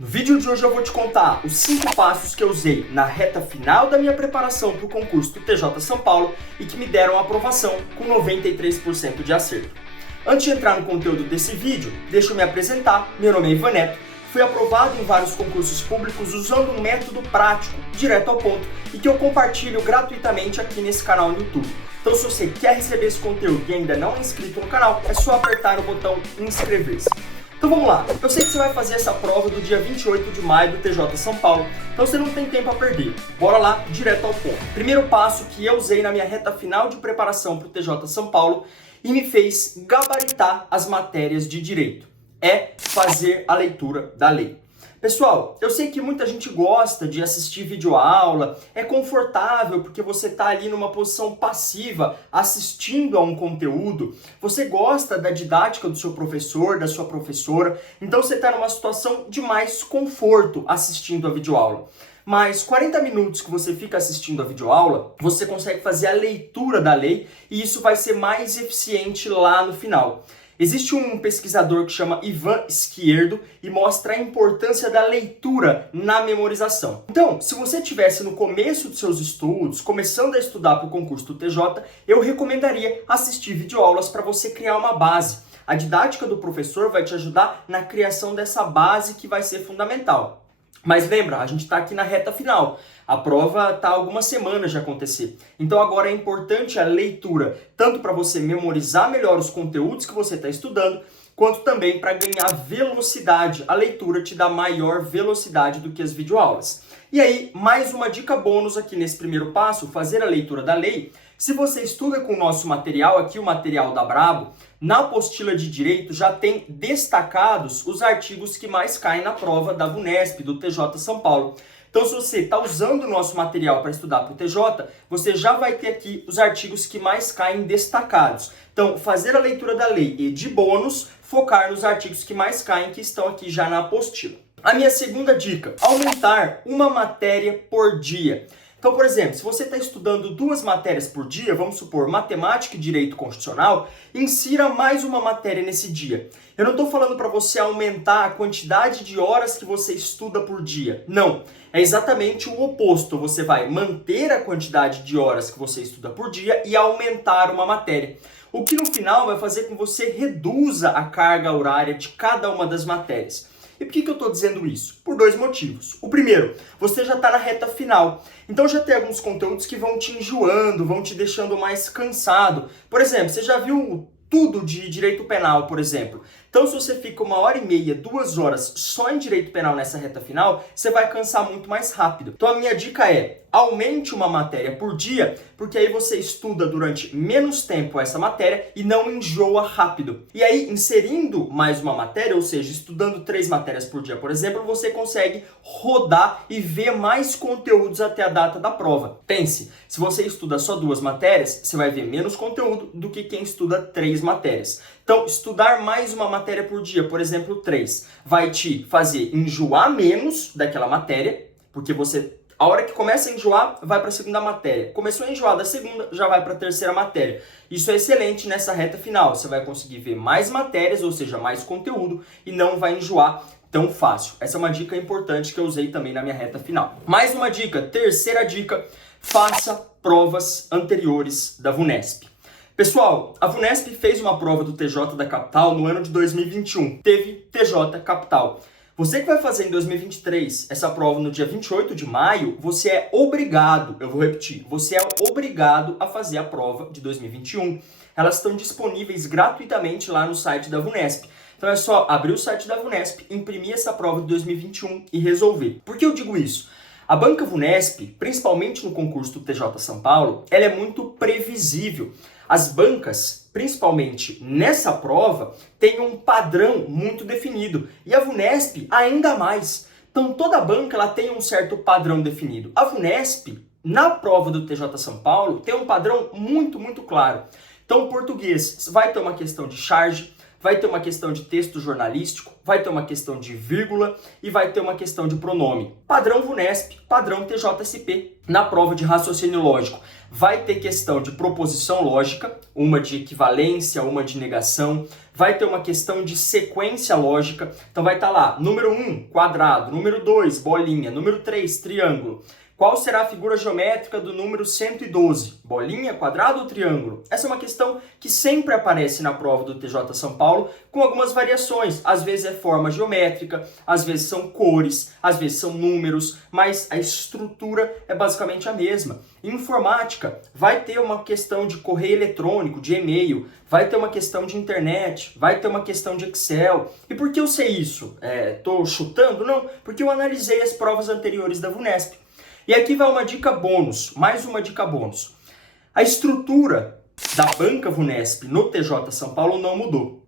No vídeo de hoje eu vou te contar os 5 passos que eu usei na reta final da minha preparação para o concurso do TJ São Paulo e que me deram aprovação com 93% de acerto. Antes de entrar no conteúdo desse vídeo, deixa eu me apresentar. Meu nome é Ivan Neto, fui aprovado em vários concursos públicos usando um método prático, direto ao ponto, e que eu compartilho gratuitamente aqui nesse canal no YouTube. Então se você quer receber esse conteúdo e ainda não é inscrito no canal, é só apertar o botão inscrever-se. Então vamos lá, eu sei que você vai fazer essa prova do dia 28 de maio do TJ São Paulo, então você não tem tempo a perder. Bora lá, direto ao ponto. Primeiro passo que eu usei na minha reta final de preparação para o TJ São Paulo e me fez gabaritar as matérias de direito é fazer a leitura da lei. Pessoal, eu sei que muita gente gosta de assistir videoaula, é confortável porque você está ali numa posição passiva assistindo a um conteúdo, você gosta da didática do seu professor, da sua professora, então você está numa situação de mais conforto assistindo a videoaula. Mas 40 minutos que você fica assistindo a videoaula, você consegue fazer a leitura da lei e isso vai ser mais eficiente lá no final. Existe um pesquisador que chama Ivan Izquierdo e mostra a importância da leitura na memorização. Então, se você estivesse no começo dos seus estudos, começando a estudar para o concurso do TJ, eu recomendaria assistir videoaulas para você criar uma base. A didática do professor vai te ajudar na criação dessa base que vai ser fundamental. Mas lembra, a gente está aqui na reta final. A prova está algumas semanas de acontecer. Então agora é importante a leitura, tanto para você memorizar melhor os conteúdos que você está estudando, quanto também para ganhar velocidade. A leitura te dá maior velocidade do que as videoaulas. E aí, mais uma dica bônus aqui nesse primeiro passo, fazer a leitura da lei. Se você estuda com o nosso material, aqui o material da Brabo, na apostila de Direito já tem destacados os artigos que mais caem na prova da VUNESP, do TJ São Paulo. Então, se você está usando o nosso material para estudar para o TJ, você já vai ter aqui os artigos que mais caem destacados. Então, fazer a leitura da lei e, de bônus, focar nos artigos que mais caem, que estão aqui já na apostila. A minha segunda dica, aumentar uma matéria por dia. Então, por exemplo, se você está estudando 2 matérias por dia, vamos supor, matemática e direito constitucional, insira mais uma matéria nesse dia. Eu não estou falando para você aumentar a quantidade de horas que você estuda por dia. Não, é exatamente o oposto. Você vai manter a quantidade de horas que você estuda por dia e aumentar uma matéria. O que no final vai fazer com que você reduza a carga horária de cada uma das matérias. E por que eu estou dizendo isso? Por 2 motivos. O primeiro, você já está na reta final. Então já tem alguns conteúdos que vão te enjoando, vão te deixando mais cansado. Por exemplo, você já viu tudo de direito penal, por exemplo. Então se você fica 1h30, 2 horas só em direito penal nessa reta final, você vai cansar muito mais rápido. Então a minha dica é, aumente uma matéria por dia, porque aí você estuda durante menos tempo essa matéria e não enjoa rápido. E aí, inserindo mais uma matéria, ou seja, estudando 3 matérias por dia, por exemplo, você consegue rodar e ver mais conteúdos até a data da prova. Pense, se você estuda só 2 matérias, você vai ver menos conteúdo do que quem estuda 3 matérias. Então, estudar mais uma matéria por dia, por exemplo, 3, vai te fazer enjoar menos daquela matéria, porque você, a hora que começa a enjoar, vai para a segunda matéria. Começou a enjoar da segunda, já vai para a terceira matéria. Isso é excelente nessa reta final. Você vai conseguir ver mais matérias, ou seja, mais conteúdo, e não vai enjoar tão fácil. Essa é uma dica importante que eu usei também na minha reta final. Mais uma dica, terceira dica, faça provas anteriores da VUNESP. Pessoal, a VUNESP fez uma prova do TJ da Capital no ano de 2021. Teve TJ Capital. Você que vai fazer em 2023 essa prova no dia 28 de maio, você é obrigado, eu vou repetir, você é obrigado a fazer a prova de 2021. Elas estão disponíveis gratuitamente lá no site da VUNESP. Então é só abrir o site da VUNESP, imprimir essa prova de 2021 e resolver. Por que eu digo isso? A banca VUNESP, principalmente no concurso do TJ São Paulo, ela é muito previsível. As bancas, principalmente nessa prova, têm um padrão muito definido. E a VUNESP ainda mais. Então toda banca ela tem um certo padrão definido. A VUNESP, na prova do TJ São Paulo, tem um padrão muito claro. Então o português vai ter uma questão de charge, vai ter uma questão de texto jornalístico, vai ter uma questão de vírgula e vai ter uma questão de pronome. Padrão VUNESP, padrão TJSP. Na prova de raciocínio lógico, vai ter questão de proposição lógica, uma de equivalência, uma de negação. Vai ter uma questão de sequência lógica. Então vai estar lá, número 1, quadrado, número 2, bolinha, número 3, triângulo. Qual será a figura geométrica do número 112? Bolinha, quadrado ou triângulo? Essa é uma questão que sempre aparece na prova do TJ São Paulo, com algumas variações. Às vezes é forma geométrica, às vezes são cores, às vezes são números, mas a estrutura é basicamente a mesma. Em informática, vai ter uma questão de correio eletrônico, de e-mail, vai ter uma questão de internet, vai ter uma questão de Excel. E por que eu sei isso? Estou chutando? Não, porque eu analisei as provas anteriores da VUNESP. E aqui vai uma dica bônus, mais uma dica bônus. A estrutura da banca VUNESP no TJ São Paulo não mudou.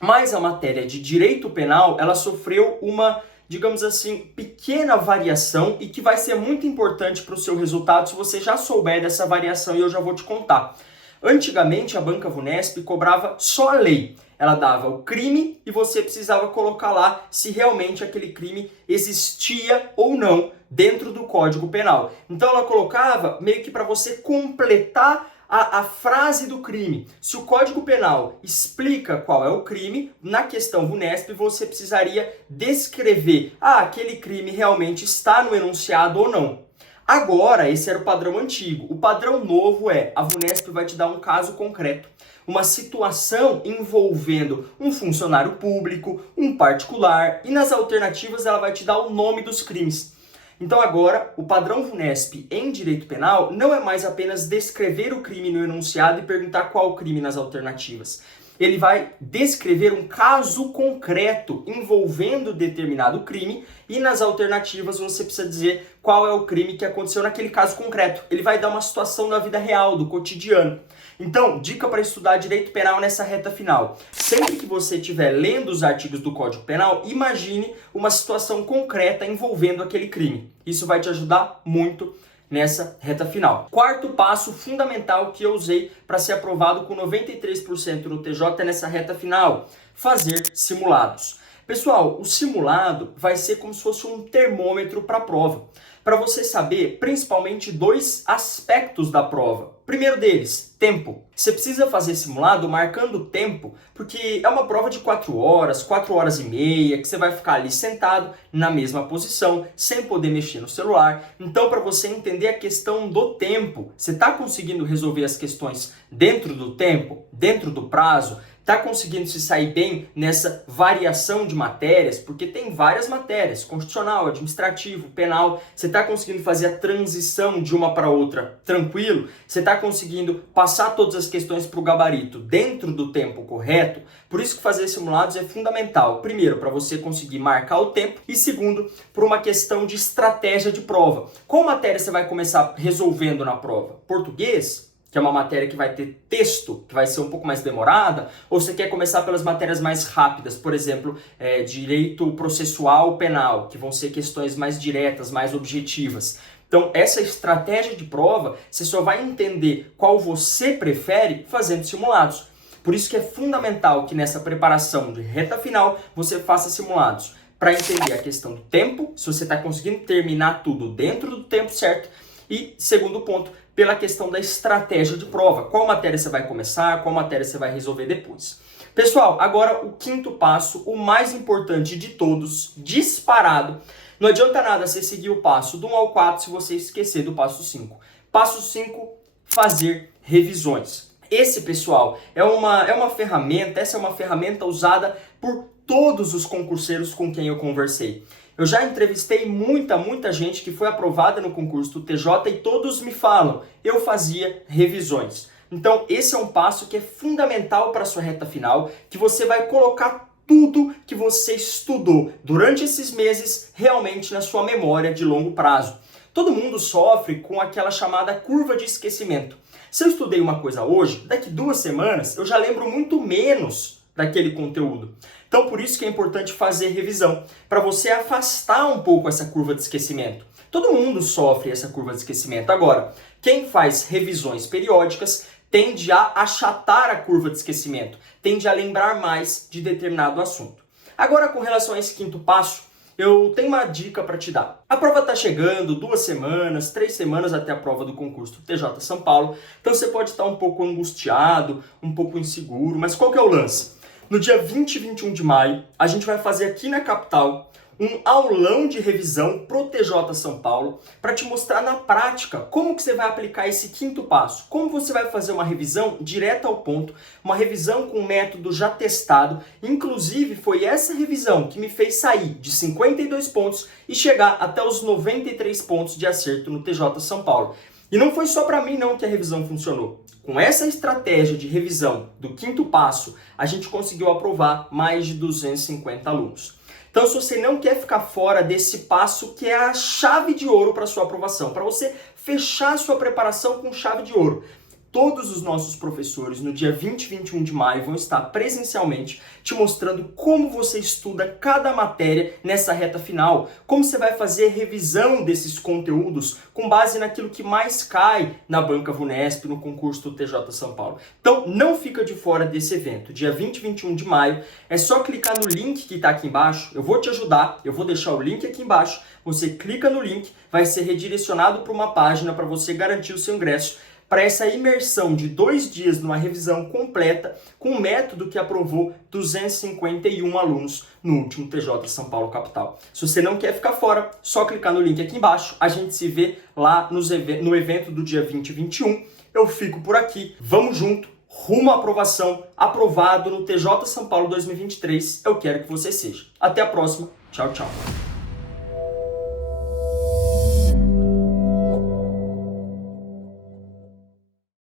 Mas a matéria de direito penal, ela sofreu uma, digamos assim, pequena variação e que vai ser muito importante para o seu resultado se você já souber dessa variação e eu já vou te contar. Antigamente a banca VUNESP cobrava só a lei. Ela dava o crime e você precisava colocar lá se realmente aquele crime existia ou não dentro do Código Penal. Então ela colocava meio que para você completar a frase do crime. Se o Código Penal explica qual é o crime, na questão VUNESP você precisaria descrever, aquele crime realmente está no enunciado ou não. Agora, esse era o padrão antigo. O padrão novo é, a VUNESP vai te dar um caso concreto. Uma situação envolvendo um funcionário público, um particular, e nas alternativas ela vai te dar o nome dos crimes. Então agora, o padrão VUNESP em direito penal não é mais apenas descrever o crime no enunciado e perguntar qual o crime nas alternativas. Ele vai descrever um caso concreto envolvendo determinado crime e nas alternativas você precisa dizer qual é o crime que aconteceu naquele caso concreto. Ele vai dar uma situação da vida real, do cotidiano. Então, dica para estudar direito penal nessa reta final. Sempre que você estiver lendo os artigos do Código Penal, imagine uma situação concreta envolvendo aquele crime. Isso vai te ajudar muito nessa reta final. Quarto passo fundamental que eu usei para ser aprovado com 93% no TJ nessa reta final: fazer simulados. Pessoal, o simulado vai ser como se fosse um termômetro para a prova, para você saber principalmente dois aspectos da prova. Primeiro deles, tempo. Você precisa fazer simulado marcando o tempo, porque é uma prova de 4 horas, 4 horas e meia, que você vai ficar ali sentado na mesma posição, sem poder mexer no celular. Então, para você entender a questão do tempo, você está conseguindo resolver as questões dentro do tempo, dentro do prazo? Está conseguindo se sair bem nessa variação de matérias? Porque tem várias matérias, constitucional, administrativo, penal. Você está conseguindo fazer a transição de uma para outra tranquilo? Você está conseguindo passar todas as questões para o gabarito dentro do tempo correto? Por isso que fazer simulados é fundamental. Primeiro, para você conseguir marcar o tempo. E segundo, por uma questão de estratégia de prova. Qual matéria você vai começar resolvendo na prova? Português? Que é uma matéria que vai ter texto, que vai ser um pouco mais demorada, ou você quer começar pelas matérias mais rápidas, por exemplo, direito processual penal, que vão ser questões mais diretas, mais objetivas. Então, essa estratégia de prova, você só vai entender qual você prefere fazendo simulados. Por isso que é fundamental que nessa preparação de reta final, você faça simulados, para entender a questão do tempo, se você está conseguindo terminar tudo dentro do tempo certo, e segundo ponto, pela questão da estratégia de prova. Qual matéria você vai começar, qual matéria você vai resolver depois. Pessoal, agora o quinto passo, o mais importante de todos, disparado. Não adianta nada você seguir o passo do 1 ao 4 se você esquecer do passo 5. Passo 5, fazer revisões. Esse, pessoal, essa é uma ferramenta usada por todos os concurseiros com quem eu conversei. Eu já entrevistei muita gente que foi aprovada no concurso do TJ e todos me falam, eu fazia revisões. Então, esse é um passo que é fundamental para a sua reta final, que você vai colocar tudo que você estudou durante esses meses realmente na sua memória de longo prazo. Todo mundo sofre com aquela chamada curva de esquecimento. Se eu estudei uma coisa hoje, daqui 2 semanas eu já lembro muito menos daquele conteúdo. Então, por isso que é importante fazer revisão, para você afastar um pouco essa curva de esquecimento. Todo mundo sofre essa curva de esquecimento. Agora, quem faz revisões periódicas tende a achatar a curva de esquecimento, tende a lembrar mais de determinado assunto. Agora, com relação a esse quinto passo, eu tenho uma dica para te dar. A prova está chegando, 2 semanas, 3 semanas até a prova do concurso do TJ São Paulo, então você pode estar um pouco angustiado, um pouco inseguro, mas qual que é o lance? No dia 20 e 21 de maio, a gente vai fazer aqui na capital um aulão de revisão pro TJ São Paulo para te mostrar na prática como que você vai aplicar esse quinto passo, como você vai fazer uma revisão direta ao ponto, uma revisão com método já testado. Inclusive, foi essa revisão que me fez sair de 52 pontos e chegar até os 93 pontos de acerto no TJ São Paulo. E não foi só para mim não que a revisão funcionou. Com essa estratégia de revisão do quinto passo, a gente conseguiu aprovar mais de 250 alunos. Então, se você não quer ficar fora desse passo que é a chave de ouro para sua aprovação, para você fechar a sua preparação com chave de ouro, todos os nossos professores no dia 20 e 21 de maio vão estar presencialmente te mostrando como você estuda cada matéria nessa reta final, como você vai fazer revisão desses conteúdos com base naquilo que mais cai na banca VUNESP, no concurso do TJ São Paulo. Então, não fica de fora desse evento. Dia 20 e 21 de maio, é só clicar no link que está aqui embaixo, eu vou te ajudar, eu vou deixar o link aqui embaixo, você clica no link, vai ser redirecionado para uma página para você garantir o seu ingresso para essa imersão de 2 dias numa revisão completa com um método que aprovou 251 alunos no último TJ São Paulo Capital. Se você não quer ficar fora, só clicar no link aqui embaixo, a gente se vê lá no evento do dia 20 e 21. Eu fico por aqui, vamos junto, rumo à aprovação, aprovado no TJ São Paulo 2023, eu quero que você seja. Até a próxima, tchau, tchau.